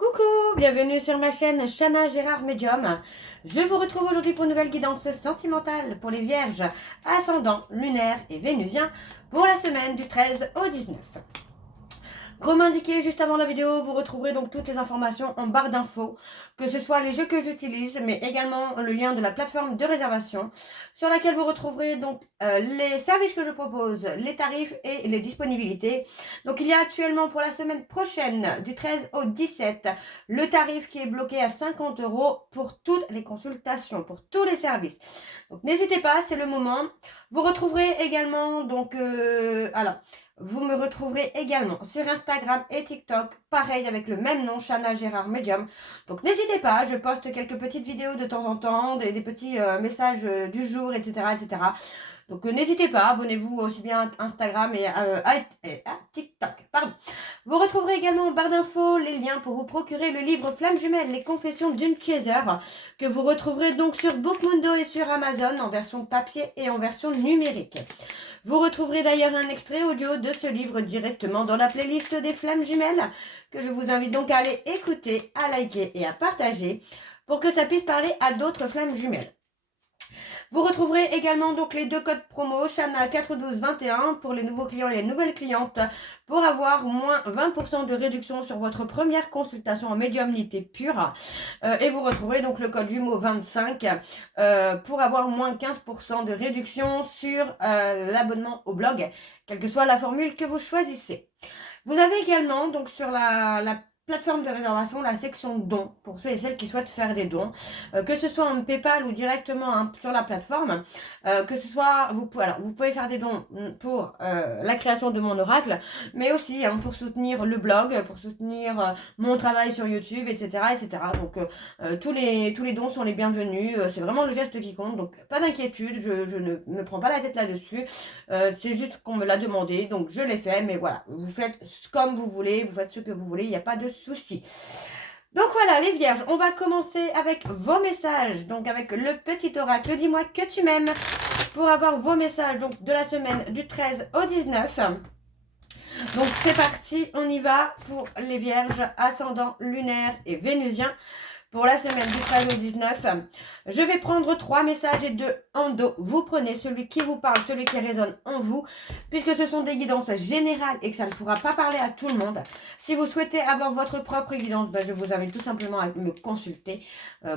Coucou, bienvenue sur ma chaîne Chana Gérard Medium. Je vous retrouve aujourd'hui pour une nouvelle guidance sentimentale pour les vierges, ascendant, lunaire et vénusien pour la semaine du 13 au 19. Comme indiqué juste avant la vidéo, vous retrouverez donc toutes les informations en barre d'infos, que ce soit les jeux que j'utilise, mais également le lien de la plateforme de réservation, sur laquelle vous retrouverez donc les services que je propose, les tarifs et les disponibilités. Donc il y a actuellement pour la semaine prochaine, du 13 au 17, le tarif qui est bloqué à 50 € pour toutes les consultations, pour tous les services. Donc n'hésitez pas, c'est le moment. Vous retrouverez également donc vous me retrouverez également sur Instagram et TikTok, pareil avec le même nom, Chana Gérard Medium. Donc n'hésitez pas, je poste quelques petites vidéos de temps en temps, des petits messages du jour, etc. etc. Donc n'hésitez pas, abonnez-vous aussi bien à Instagram et à TikTok. Pardon. Vous retrouverez également en barre d'infos les liens pour vous procurer le livre Flamme Jumelle, les confessions d'une chaser, que vous retrouverez donc sur Bookmundo et sur Amazon en version papier et en version numérique. Vous retrouverez d'ailleurs un extrait audio de ce livre directement dans la playlist des Flammes Jumelles, que je vous invite donc à aller écouter, à liker et à partager pour que ça puisse parler à d'autres Flammes Jumelles. Vous retrouverez également donc les deux codes promo Chana 41221 pour les nouveaux clients et les nouvelles clientes pour avoir moins 20% de réduction sur votre première consultation en médiumnité pure. Et vous retrouverez donc le code jumeau 25 pour avoir moins 15% de réduction sur l'abonnement au blog, quelle que soit la formule que vous choisissez. Vous avez également donc sur la plateforme de réservation, la section dons, pour ceux et celles qui souhaitent faire des dons, que ce soit en PayPal ou directement sur la plateforme, que ce soit, vous pouvez faire des dons pour la création de mon oracle, mais aussi pour soutenir le blog, pour soutenir mon travail sur YouTube, etc. etc. Donc tous les dons sont les bienvenus, c'est vraiment le geste qui compte, donc pas d'inquiétude, je ne me prends pas la tête là-dessus, c'est juste qu'on me l'a demandé, donc je l'ai fait, mais voilà, vous faites comme vous voulez, vous faites ce que vous voulez, il n'y a pas de souci. Donc voilà les vierges, on va commencer avec vos messages, donc avec le petit oracle, dis-moi que tu m'aimes, pour avoir vos messages donc de la semaine du 13 au 19. Donc c'est parti, on y va pour les vierges, ascendant, lunaire et vénusien. Pour la semaine du 13 au 19, je vais prendre 3 messages et 2 en dos. Vous prenez celui qui vous parle, celui qui résonne en vous, puisque ce sont des guidances générales et que ça ne pourra pas parler à tout le monde. Si vous souhaitez avoir votre propre guidance, je vous invite tout simplement à me consulter,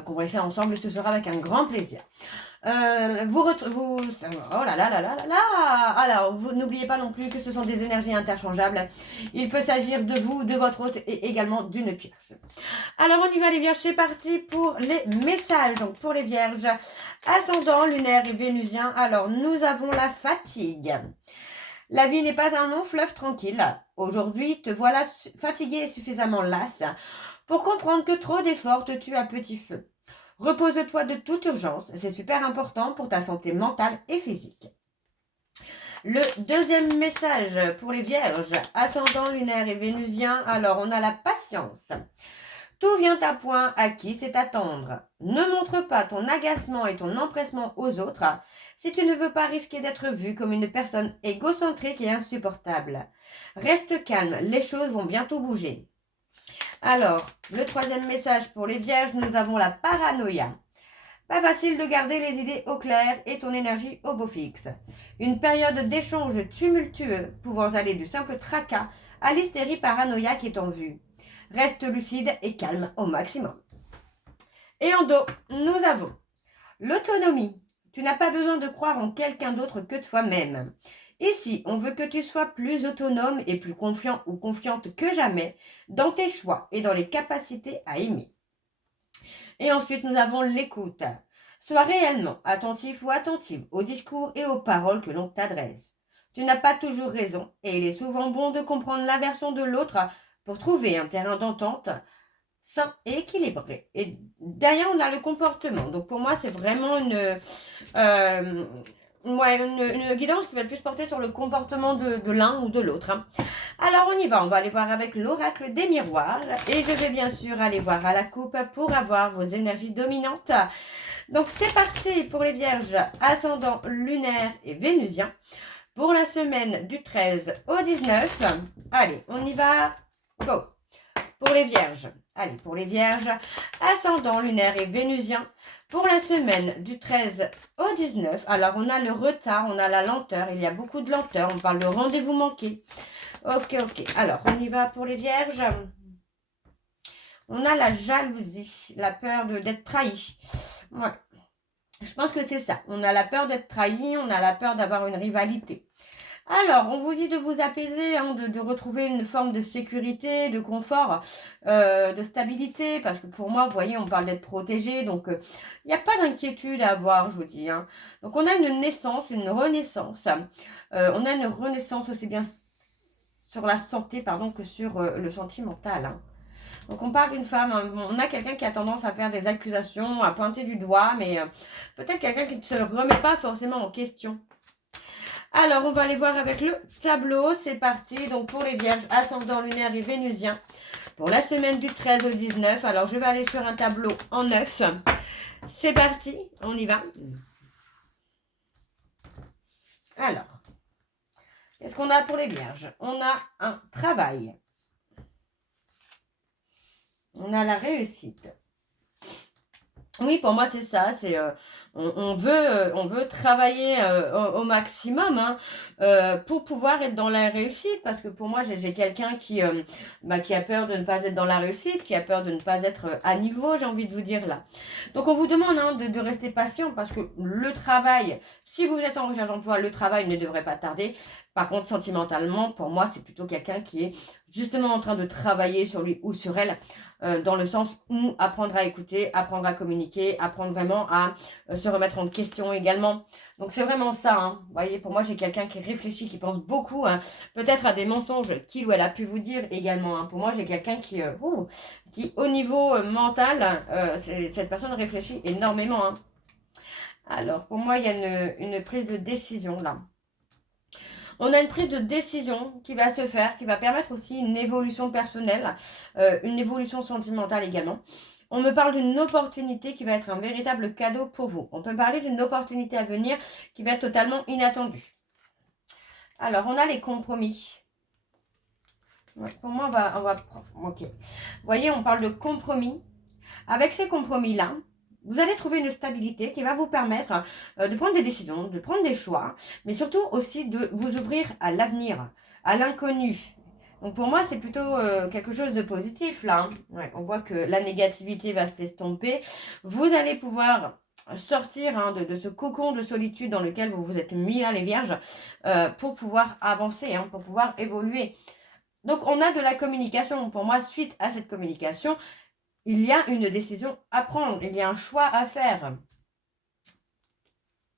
qu'on va essayer ensemble et ce sera avec un grand plaisir. Oh là là là là là là. Alors, vous n'oubliez pas non plus que ce sont des énergies interchangeables. Il peut s'agir de vous, de votre hôte et également d'une tierce. Alors, on y va les vierges, c'est parti pour les messages. Donc, pour les vierges, ascendant, lunaire et vénusien. Alors, nous avons la fatigue. La vie n'est pas un long fleuve tranquille. Aujourd'hui, te voilà fatiguée et suffisamment lasse pour comprendre que trop d'efforts te tuent à petit feu. Repose-toi de toute urgence, c'est super important pour ta santé mentale et physique. Le deuxième message pour les vierges, ascendant, lunaire et vénusien, alors on a la patience. Tout vient à point, à qui c'est attendre. Ne montre pas ton agacement et ton empressement aux autres si tu ne veux pas risquer d'être vu comme une personne égocentrique et insupportable. Reste calme, les choses vont bientôt bouger. Alors, le troisième message pour les vierges, nous avons la paranoïa. Pas facile de garder les idées au clair et ton énergie au beau fixe. Une période d'échange tumultueux pouvant aller du simple tracas à l'hystérie paranoïaque qui est en vue. Reste lucide et calme au maximum. Et en dos, nous avons l'autonomie. Tu n'as pas besoin de croire en quelqu'un d'autre que toi-même. Ici, on veut que tu sois plus autonome et plus confiant ou confiante que jamais dans tes choix et dans les capacités à aimer. Et ensuite, nous avons l'écoute. Sois réellement attentif ou attentive aux discours et aux paroles que l'on t'adresse. Tu n'as pas toujours raison et il est souvent bon de comprendre la version de l'autre pour trouver un terrain d'entente sain et équilibré. Et derrière, on a le comportement. Donc pour moi, c'est vraiment une guidance qui va plus porter sur le comportement de l'un ou de l'autre. Alors on y va, on va aller voir avec l'oracle des miroirs et je vais bien sûr aller voir à la coupe pour avoir vos énergies dominantes. Donc c'est parti pour les vierges, ascendant, lunaire et vénusien pour la semaine du 13 au 19. Allez, on y va, go. Pour les vierges, Allez, pour les vierges, ascendant lunaire et vénusien, pour la semaine du 13 au 19, alors on a le retard, on a la lenteur, il y a beaucoup de lenteur, on parle de rendez-vous manqué. Ok, alors on y va pour les vierges. On a la jalousie, la peur d'être trahi. Ouais, je pense que c'est ça. On a la peur d'être trahi, on a la peur d'avoir une rivalité. Alors, on vous dit de vous apaiser, hein, de retrouver une forme de sécurité, de confort, de stabilité, parce que pour moi, vous voyez, on parle d'être protégé, donc il n'y a pas d'inquiétude à avoir, je vous dis. Hein. Donc, on a une naissance, une renaissance. On a une renaissance aussi bien sur la santé, pardon, que sur le sentimental. Hein. Donc, on parle d'une femme, hein, on a quelqu'un qui a tendance à faire des accusations, à pointer du doigt, mais peut-être quelqu'un qui ne se remet pas forcément en question. Alors, on va aller voir avec le tableau. C'est parti. Donc, pour les vierges, ascendant lunaire et vénusien. Pour la semaine du 13 au 19. Alors, je vais aller sur un tableau en 9. C'est parti. On y va. Alors, qu'est-ce qu'on a pour les vierges? On a un travail. On a la réussite. Oui, pour moi, c'est ça. C'est on veut travailler au maximum hein, pour pouvoir être dans la réussite. Parce que pour moi, j'ai quelqu'un qui a peur de ne pas être dans la réussite, qui a peur de ne pas être à niveau, j'ai envie de vous dire là. Donc, on vous demande hein, de rester patient parce que le travail, si vous êtes en recherche d'emploi, le travail ne devrait pas tarder. Par contre, sentimentalement, pour moi, c'est plutôt quelqu'un qui est justement en train de travailler sur lui ou sur elle, dans le sens où apprendre à écouter, apprendre à communiquer, apprendre vraiment à se remettre en question également. Donc c'est vraiment ça, hein. Vous voyez, pour moi, j'ai quelqu'un qui réfléchit, qui pense beaucoup, hein, peut-être à des mensonges qu'il ou elle a pu vous dire également. Hein. Pour moi, j'ai quelqu'un qui au niveau mental, cette personne réfléchit énormément. Hein. Alors, pour moi, il y a une prise de décision là. On a une prise de décision qui va se faire, qui va permettre aussi une évolution personnelle, une évolution sentimentale également. On me parle d'une opportunité qui va être un véritable cadeau pour vous. On peut me parler d'une opportunité à venir qui va être totalement inattendue. Alors, on a les compromis. Ouais, pour moi, on va... Ok. Vous voyez, on parle de compromis. Avec ces compromis-là, vous allez trouver une stabilité qui va vous permettre de prendre des décisions, de prendre des choix, mais surtout aussi de vous ouvrir à l'avenir, à l'inconnu. Donc pour moi, c'est plutôt quelque chose de positif là. Hein. Ouais, on voit que la négativité va s'estomper. Vous allez pouvoir sortir hein, de ce cocon de solitude dans lequel vous vous êtes mis là, les vierges, pour pouvoir avancer, hein, pour pouvoir évoluer. Donc on a de la communication. Pour moi, suite à cette communication, il y a une décision à prendre, il y a un choix à faire.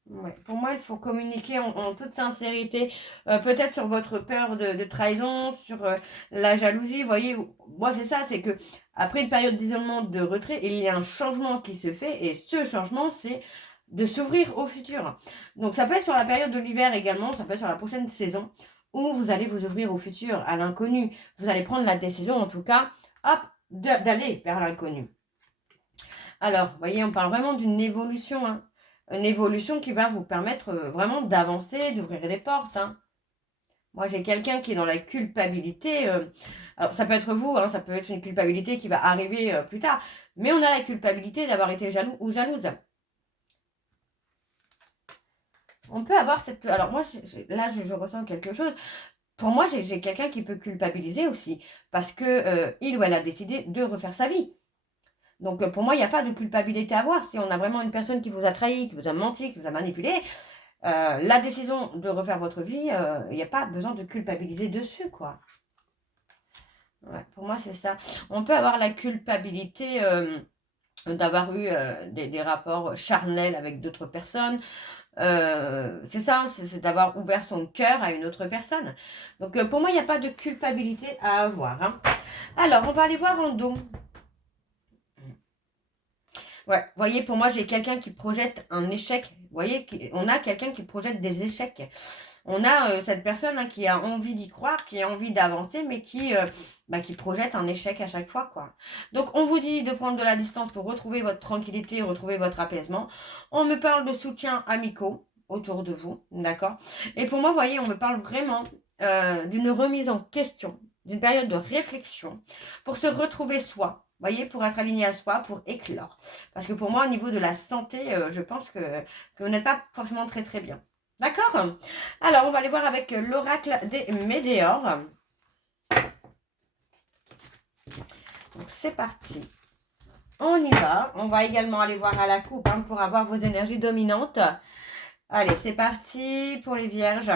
Ouais, pour moi, il faut communiquer en toute sincérité, peut-être sur votre peur de trahison, sur la jalousie. Vous voyez, moi, c'est ça, c'est que après une période d'isolement, de retrait, il y a un changement qui se fait et ce changement, c'est de s'ouvrir au futur. Donc, ça peut être sur la période de l'hiver également, ça peut être sur la prochaine saison où vous allez vous ouvrir au futur, à l'inconnu. Vous allez prendre la décision, en tout cas, hop, d'aller vers l'inconnu. Alors, vous voyez, on parle vraiment d'une évolution, hein. Une évolution qui va vous permettre vraiment d'avancer, d'ouvrir des portes. Hein. Moi, j'ai quelqu'un qui est dans la culpabilité. Alors, ça peut être vous, hein, ça peut être une culpabilité qui va arriver plus tard. Mais on a la culpabilité d'avoir été jaloux ou jalouse. On peut avoir cette... Alors, moi, là, je ressens quelque chose. Pour moi, j'ai quelqu'un qui peut culpabiliser aussi. Parce que il ou elle a décidé de refaire sa vie. Donc pour moi, il n'y a pas de culpabilité à avoir. Si on a vraiment une personne qui vous a trahi, qui vous a menti, qui vous a manipulé, la décision de refaire votre vie, il n'y a pas besoin de culpabiliser dessus, quoi. Ouais, pour moi, c'est ça. On peut avoir la culpabilité d'avoir eu des rapports charnels avec d'autres personnes. C'est ça, c'est d'avoir ouvert son cœur à une autre personne. Donc pour moi, il n'y a pas de culpabilité à avoir. Hein. Alors, on va aller voir en dos. Ouais, vous voyez, pour moi, j'ai quelqu'un qui projette un échec. Vous voyez, on a quelqu'un qui projette des échecs. On a cette personne hein, qui a envie d'y croire, qui a envie d'avancer, mais qui projette un échec à chaque fois, quoi. Donc, on vous dit de prendre de la distance pour retrouver votre tranquillité, retrouver votre apaisement. On me parle de soutien amicaux autour de vous, d'accord? Et pour moi, vous voyez, on me parle vraiment d'une remise en question, d'une période de réflexion pour se retrouver soi. voyez, pour être aligné à soi, pour éclore. Parce que pour moi, au niveau de la santé, je pense que vous n'êtes pas forcément très très bien. D'accord? Alors, on va aller voir avec l'oracle des Météores. Donc, c'est parti. On y va. On va également aller voir à la coupe hein, pour avoir vos énergies dominantes. Allez, c'est parti pour les vierges.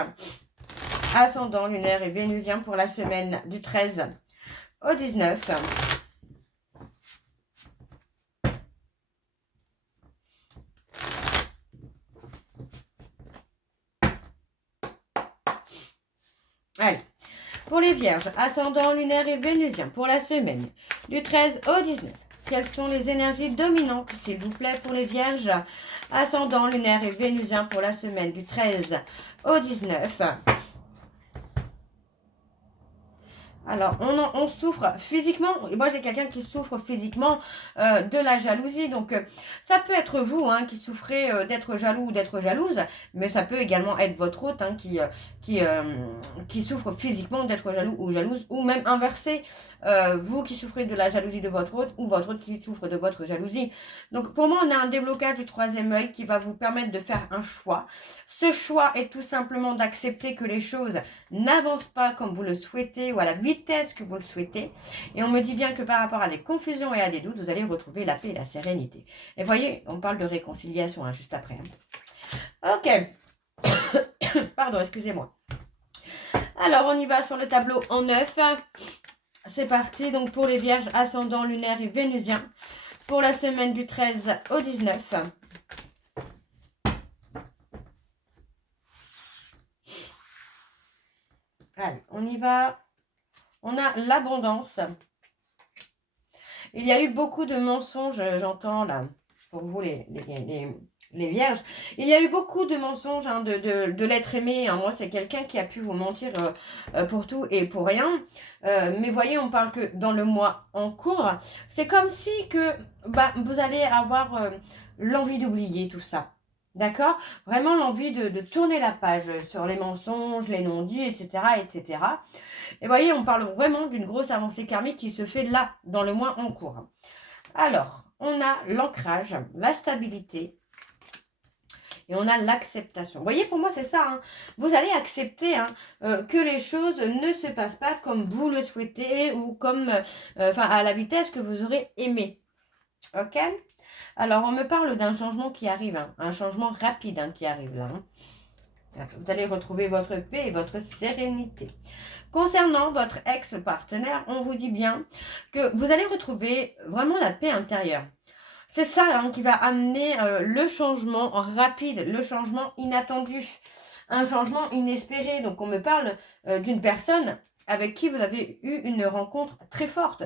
Ascendant lunaire et vénusien pour la semaine du 13 au 19. Allez, pour les vierges, ascendant lunaire et vénusien pour la semaine du 13 au 19. Quelles sont les énergies dominantes, s'il vous plaît, pour les vierges, ascendant lunaire et vénusien pour la semaine du 13 au 19. Alors, on souffre physiquement. Moi, j'ai quelqu'un qui souffre physiquement de la jalousie. Donc, ça peut être vous hein, qui souffrez d'être jaloux ou d'être jalouse. Mais ça peut également être votre hôte hein, qui souffre physiquement d'être jaloux ou jalouse. Ou même inversé, vous qui souffrez de la jalousie de votre hôte ou votre hôte qui souffre de votre jalousie. Donc, pour moi, on a un déblocage du troisième œil qui va vous permettre de faire un choix. Ce choix est tout simplement d'accepter que les choses n'avancent pas comme vous le souhaitez ou à la vitesse que vous le souhaitez. Et on me dit bien que par rapport à des confusions et à des doutes, vous allez retrouver la paix et la sérénité. Et voyez, on parle de réconciliation hein, juste après. Hein. Ok. Pardon, excusez-moi. Alors, on y va sur le tableau en 9. C'est parti. Donc, pour les vierges, ascendant lunaire et vénusien, pour la semaine du 13 au 19. Allez, on y va. On a l'abondance. Il y a eu beaucoup de mensonges, j'entends là, pour vous les vierges. Il y a eu beaucoup de mensonges hein, de l'être aimé. Hein. Moi, c'est quelqu'un qui a pu vous mentir pour tout et pour rien. Mais voyez, on parle que dans le mois en cours, c'est comme si que vous allez avoir l'envie d'oublier tout ça. D'accord? Vraiment l'envie de tourner la page sur les mensonges, les non-dits, etc., etc. Et voyez, on parle vraiment d'une grosse avancée karmique qui se fait là, dans le mois en cours. Alors, on a l'ancrage, la stabilité et on a l'acceptation. Vous voyez, pour moi, c'est ça. Hein. Vous allez accepter hein, que les choses ne se passent pas comme vous le souhaitez ou comme, à la vitesse que vous aurez aimé. Ok? Alors, on me parle d'un changement qui arrive, hein, un changement rapide hein, qui arrive là. Hein. Vous allez retrouver votre paix et votre sérénité. Concernant votre ex-partenaire, on vous dit bien que vous allez retrouver vraiment la paix intérieure. C'est ça hein, qui va amener le changement rapide, le changement inattendu, un changement inespéré. Donc on me parle d'une personne avec qui vous avez eu une rencontre très forte.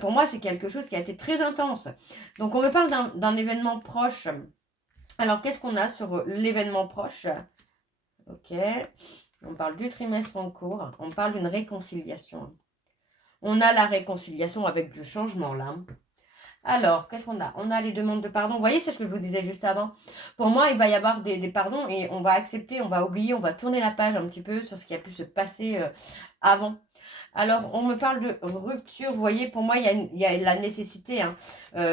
Pour moi, c'est quelque chose qui a été très intense. Donc on me parle d'un événement proche. Alors qu'est-ce qu'on a sur l'événement proche? Ok. On parle du trimestre en cours. On parle d'une réconciliation. On a la réconciliation avec du changement là. Alors, qu'est-ce qu'on a? On a les demandes de pardon. Vous voyez, c'est ce que je vous disais juste avant. Pour moi, il va y avoir des pardons et on va accepter, on va oublier, on va tourner la page un petit peu sur ce qui a pu se passer avant. Alors, on me parle de rupture. Vous voyez, pour moi, il y a la nécessité. Hein.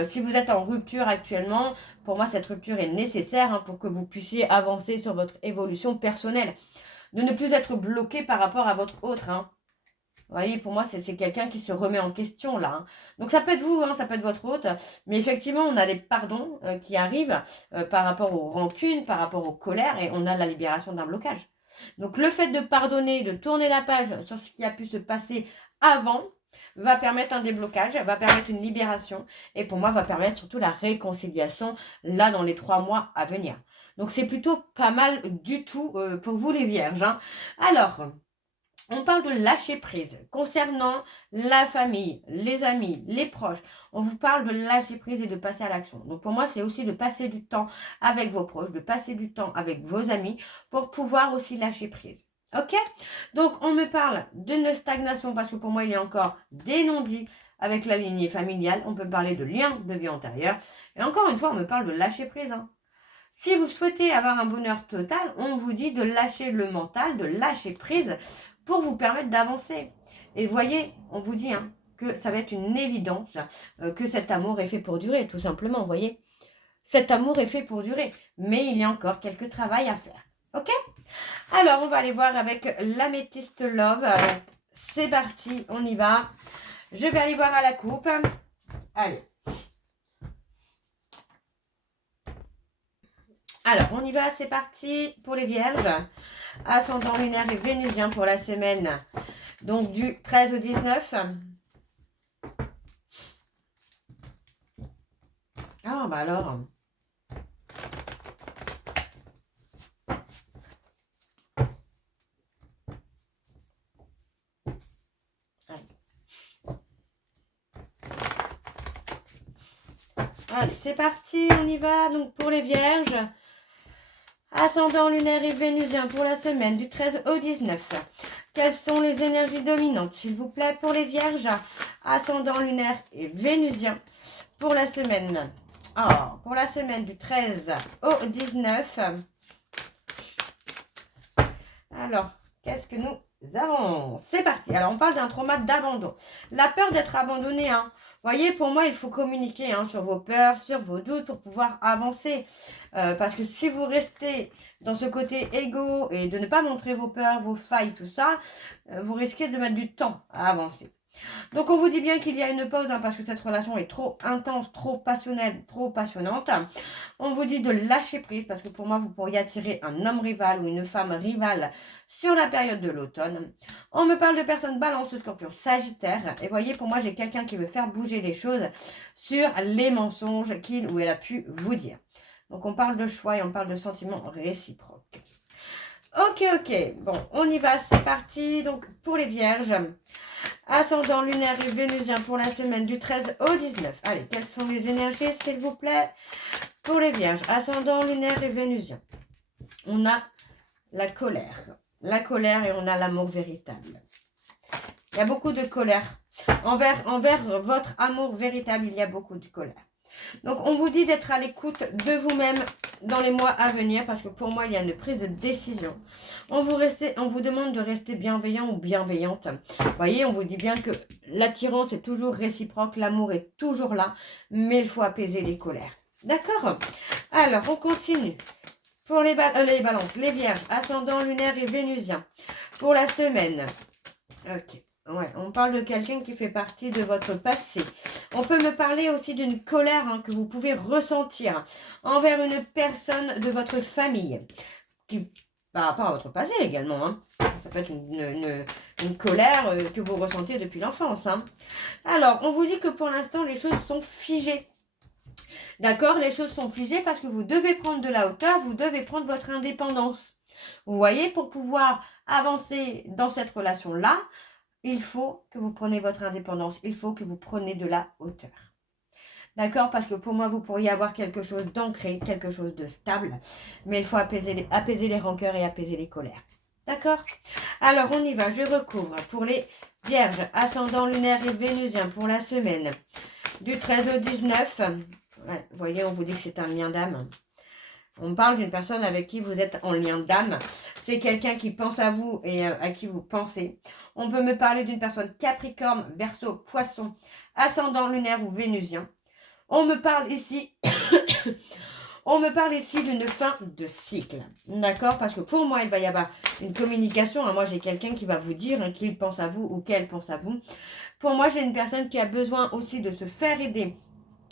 Si vous êtes en rupture actuellement, pour moi, cette rupture est nécessaire hein, pour que vous puissiez avancer sur votre évolution personnelle. De ne plus être bloqué par rapport à votre autre. Hein. Vous voyez, pour moi, c'est quelqu'un qui se remet en question là. Hein. Donc ça peut être vous, hein, ça peut être votre hôte. Mais effectivement, on a des pardons qui arrivent par rapport aux rancunes, par rapport aux colères. Et on a la libération d'un blocage. Donc le fait de pardonner, de tourner la page sur ce qui a pu se passer avant, va permettre un déblocage, va permettre une libération. Et pour moi, va permettre surtout la réconciliation là dans les 3 mois à venir. Donc c'est plutôt pas mal du tout pour vous les vierges. Hein. Alors... on parle de lâcher prise. Concernant la famille, les amis, les proches, on vous parle de lâcher prise et de passer à l'action. Donc pour moi, c'est aussi de passer du temps avec vos proches, de passer du temps avec vos amis pour pouvoir aussi lâcher prise. Ok? Donc on me parle d'une stagnation parce que pour moi, il y a encore des non-dits avec la lignée familiale. On peut parler de liens de vie antérieure. Et encore une fois, on me parle de lâcher prise. Hein. Si vous souhaitez avoir un bonheur total, on vous dit de lâcher le mental, de lâcher prise pour vous permettre d'avancer. Et voyez, on vous dit hein, que ça va être une évidence que cet amour est fait pour durer, tout simplement, vous voyez. Cet amour est fait pour durer, mais il y a encore quelques travail à faire. Ok? Alors, on va aller voir avec l'améthyste love. C'est parti, on y va. Je vais aller voir à la coupe. Allez. Alors, on y va, c'est parti pour les vierges. Ascendant lunaire et vénusien pour la semaine. Donc, du 13 au 19. Ah, bah alors. Allez, c'est parti, on y va. Donc, pour les vierges. Ascendant lunaire et vénusien pour la semaine du 13 au 19. Quelles sont les énergies dominantes, s'il vous plaît, pour les vierges? Ascendant lunaire et vénusien pour la semaine. Pour la semaine du 13 au 19. Alors, qu'est-ce que nous avons? C'est parti. Alors, on parle d'un trauma d'abandon. La peur d'être abandonné, hein. Voyez, pour moi, il faut communiquer sur vos peurs, sur vos doutes pour pouvoir avancer. Parce que si vous restez dans ce côté égo et de ne pas montrer vos peurs, vos failles, tout ça, vous risquez de mettre du temps à avancer. Donc, on vous dit bien qu'il y a une pause parce que cette relation est trop intense, trop passionnelle, trop passionnante. On vous dit de lâcher prise parce que pour moi, vous pourriez attirer un homme rival ou une femme rivale sur la période de l'automne. On me parle de personnes balance, scorpion, sagittaire. Et voyez, pour moi, j'ai quelqu'un qui veut faire bouger les choses sur les mensonges qu'il ou elle a pu vous dire. Donc, on parle de choix et on parle de sentiments réciproques. Ok. Bon, on y va, c'est parti. Donc, pour les vierges, ascendant lunaire et vénusien pour la semaine du 13 au 19. Allez, quelles sont les énergies, s'il vous plaît? Pour les vierges, ascendant lunaire et vénusien. On a la colère. La colère et on a l'amour véritable. Il y a beaucoup de colère. Envers votre amour véritable, il y a beaucoup de colère. Donc, on vous dit d'être à l'écoute de vous-même dans les mois à venir parce que pour moi, il y a une prise de décision. On vous demande de rester bienveillant ou bienveillante. Vous voyez, on vous dit bien que l'attirance est toujours réciproque, l'amour est toujours là, mais il faut apaiser les colères. D'accord? Alors, on continue. Pour les balances, les vierges, ascendant lunaire et vénusien. Pour la semaine. Ok. Ouais, on parle de quelqu'un qui fait partie de votre passé. On peut me parler aussi d'une colère que vous pouvez ressentir envers une personne de votre famille. Par rapport à votre passé également. Ça peut être une colère que vous ressentez depuis l'enfance. Alors, on vous dit que pour l'instant, les choses sont figées. D'accord? Les choses sont figées parce que vous devez prendre de la hauteur, vous devez prendre votre indépendance. Vous voyez, pour pouvoir avancer dans cette relation-là, il faut que vous preniez votre indépendance. Il faut que vous preniez de la hauteur. D'accord? Parce que pour moi, vous pourriez avoir quelque chose d'ancré, quelque chose de stable. Mais il faut apaiser les rancœurs et apaiser les colères. D'accord? Alors, on y va. Je recouvre pour les vierges, ascendant lunaire et vénusien pour la semaine du 13 au 19. Ouais, vous voyez, on vous dit que c'est un lien d'âme. On parle d'une personne avec qui vous êtes en lien d'âme. C'est quelqu'un qui pense à vous et à qui vous pensez. On peut me parler d'une personne Capricorne, Verseau, Poisson, ascendant lunaire ou vénusien. On me parle ici d'une fin de cycle. D'accord? Parce que pour moi, il va y avoir une communication. Moi, j'ai quelqu'un qui va vous dire qu'il pense à vous ou qu'elle pense à vous. Pour moi, j'ai une personne qui a besoin aussi de se faire aider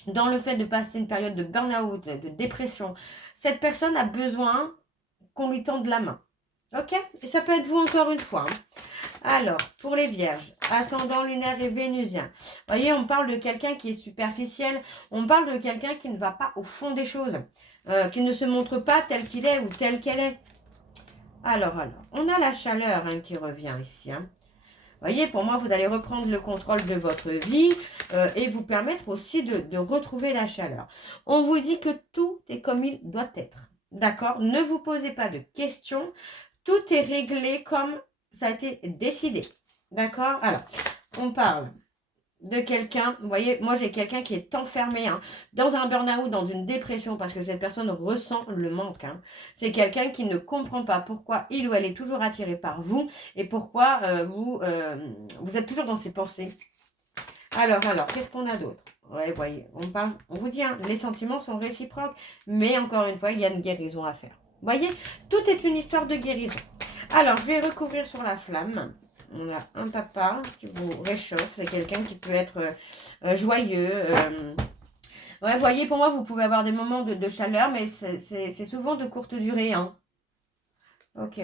dans le fait de passer une période de burn-out, de dépression. Cette personne a besoin qu'on lui tende la main. Ok? Et ça peut être vous encore une fois. Alors, pour les vierges, ascendant lunaire et vénusien. Vous voyez, on parle de quelqu'un qui est superficiel. On parle de quelqu'un qui ne va pas au fond des choses. Qui ne se montre pas tel qu'il est ou telle qu'elle est. Alors, on a la chaleur qui revient ici. Vous voyez, pour moi, vous allez reprendre le contrôle de votre vie et vous permettre aussi de retrouver la chaleur. On vous dit que tout est comme il doit être. D'accord? Ne vous posez pas de questions. Tout est réglé comme ça a été décidé. D'accord? Alors, on parle de quelqu'un, vous voyez, moi j'ai quelqu'un qui est enfermé dans un burn-out, dans une dépression, parce que cette personne ressent le manque. C'est quelqu'un qui ne comprend pas pourquoi il ou elle est toujours attiré par vous et pourquoi vous êtes toujours dans ses pensées. Alors, qu'est-ce qu'on a d'autre? Ouais, voyez, on vous dit, hein, les sentiments sont réciproques, mais encore une fois, il y a une guérison à faire. Vous voyez, tout est une histoire de guérison. Alors, je vais recouvrir sur la flamme. On a un papa qui vous réchauffe. C'est quelqu'un qui peut être joyeux. Ouais, vous voyez, pour moi, vous pouvez avoir des moments de chaleur, mais c'est souvent de courte durée, hein. Ok.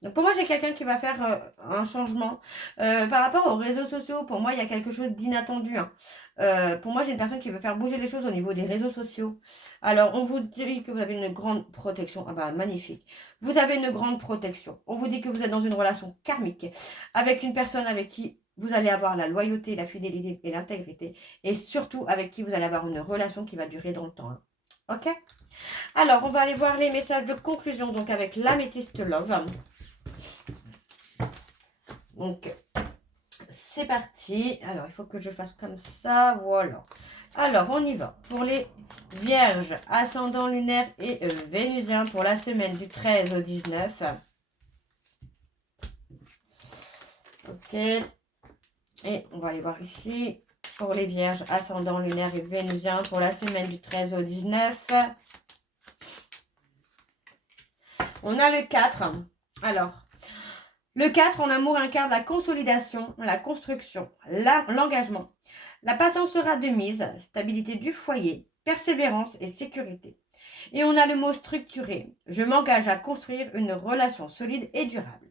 Donc pour moi, j'ai quelqu'un qui va faire un changement. Par rapport aux réseaux sociaux, pour moi, il y a quelque chose d'inattendu, hein. Pour moi, j'ai une personne qui veut faire bouger les choses au niveau des réseaux sociaux. Alors, on vous dit que vous avez une grande protection. Ah bah, magnifique. Vous avez une grande protection. On vous dit que vous êtes dans une relation karmique avec une personne avec qui vous allez avoir la loyauté, la fidélité et l'intégrité. Et surtout, avec qui vous allez avoir une relation qui va durer dans le temps, hein. Ok? Alors, on va aller voir les messages de conclusion, donc avec l'Améthyste Love. Donc, c'est parti. Alors, il faut que je fasse comme ça. Voilà. Alors, on y va. Pour les Vierges, ascendant lunaire et vénusien pour la semaine du 13 au 19. Ok. Et on va aller voir ici. Pour les Vierges, ascendant lunaire et vénusien pour la semaine du 13 au 19. On a le 4. Alors, le 4 en amour incarne la consolidation, la construction, l'engagement. La patience sera de mise, stabilité du foyer, persévérance et sécurité. Et on a le mot structuré. Je m'engage à construire une relation solide et durable.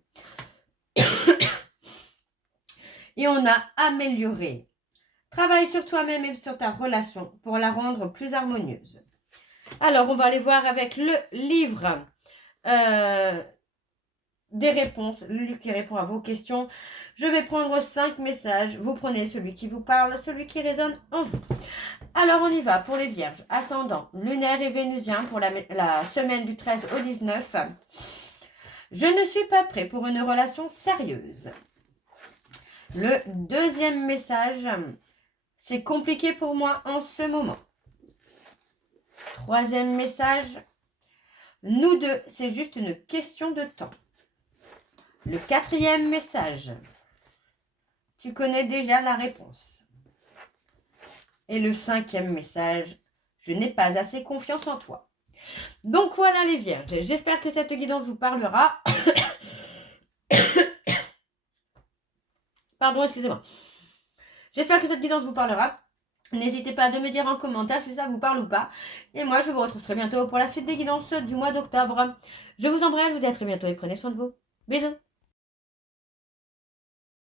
Et on a amélioré. Travaille sur toi-même et sur ta relation pour la rendre plus harmonieuse. Alors, on va aller voir avec le livre des réponses, lui qui répond à vos questions. Je vais prendre 5 messages. Vous prenez celui qui vous parle, celui qui résonne en vous. Alors, on y va pour les Vierges. Ascendant, lunaire et vénusien pour la semaine du 13 au 19. Je ne suis pas prêt pour une relation sérieuse. Le deuxième message, c'est compliqué pour moi en ce moment. Troisième message, nous deux, c'est juste une question de temps. Le quatrième message, tu connais déjà la réponse. Et le cinquième message, je n'ai pas assez confiance en toi. Donc voilà les Vierges, j'espère que cette guidance vous parlera. Pardon, excusez-moi. J'espère que cette guidance vous parlera. N'hésitez pas à me dire en commentaire si ça vous parle ou pas. Et moi, je vous retrouve très bientôt pour la suite des guidances du mois d'octobre. Je vous embrasse, je vous dis à très bientôt et prenez soin de vous. Bisous.